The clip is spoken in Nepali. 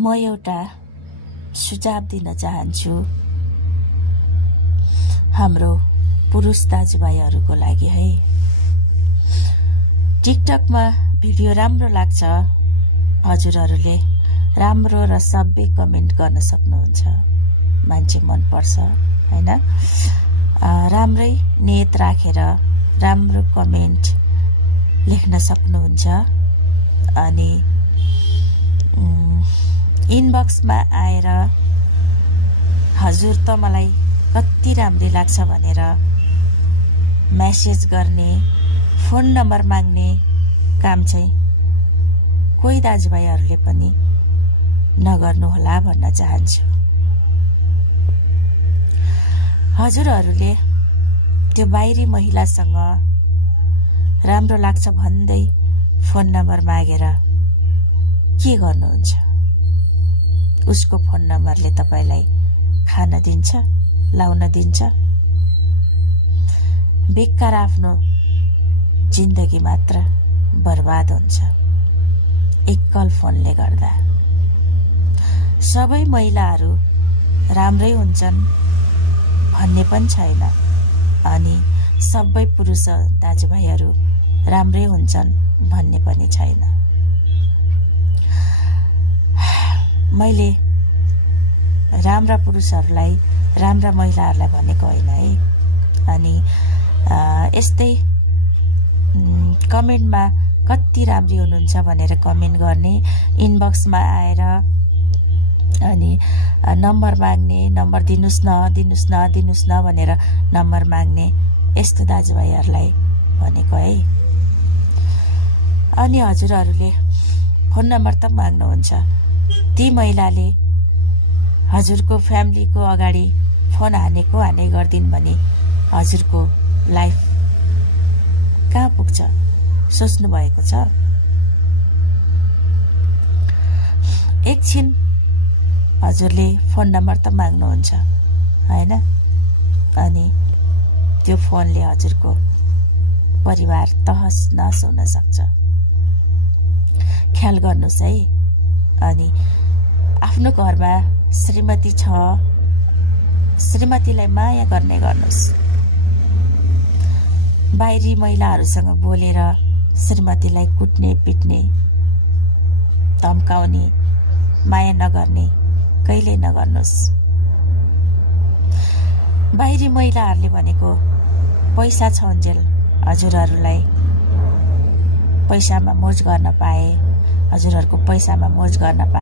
म एउटा सुझाव दिन चाहन्छु हाम्रो पुरुष दाजुभाइहरूको लागि है। टिकटकमा भिडियो राम्रो लाग्छ, हजुरहरूले राम्रो र सभ्य कमेन्ट गर्न सक्नुहुन्छ, मान्छे मनपर्छ हैन। राम्रै नियत राखेर राम्रो कमेन्ट लेख्न सक्नुहुन्छ अनि इनबक्समा आएर हजुर त मलाई कति राम्री लाग्छ भनेर मेसेज गर्ने, फोन नम्बर माग्ने काम चाहिँ कोही दाजुभाइहरूले पनि नगर्नुहोला भन्न चाहन्छु। हजुरहरूले त्यो बाहिरी महिलासँग राम्रो लाग्छ भन्दै फोन नम्बर मागेर के गर्नुहुन्छ? उसको फोन नम्बरले तपाईलाई खान दिन्छ, लाउन दिन्छ? बेकार आफ्नो जिन्दगी मात्र बर्बाद हुन्छ एकल फोनले गर्दा। सबै महिलाहरू राम्रै हुन्छन् भन्ने पनि छैन अनि सबै पुरुष दाजुभाइहरू राम्रै हुन्छन् भन्ने पनि छैन। मैले राम्रा पुरुषहरूलाई, राम्रा महिलाहरूलाई भनेको होइन है। अनि यस्तै कमेन्टमा कति राम्री हुनुहुन्छ भनेर कमेन्ट गर्ने, इनबक्समा आएर अनि नम्बर माग्ने, नम्बर दिनुस् न भनेर नम्बर माग्ने यस्तो दाजुभाइहरूलाई भनेको है। अनि हजुरहरूले फोन नम्बर त माग्नुहुन्छ, ती महिलाले हजुरको फ्यामिलीको अगाडि फोन हाने गर्दिन् भने हजुरको लाइफ कहाँ पुग्छ सोच्नु भएको छ? एकछिन हजुरले फोन नम्बर त माग्नुहुन्छ हैन, अनि त्यो फोनले हजुरको परिवार तहस नहस हुन सक्छ। ख्याल गर्नुस् है। अनि आफ्नो घरमा श्रीमती छ, श्रीमतीलाई माया गर्ने गर्नुस्। बाहिरी महिलाहरूसँग बोलेर श्रीमतीलाई कुट्ने, पिट्ने, धम्काउने, माया नगर्ने कहिल्यै नगर्नुस्। बाहिरी महिलाहरूले भनेको पैसा छ उन्जेल हजुरहरूलाई पैसामा मोज गर्न पाए, हजुरहरूको पैसामा मोज गर्न पाए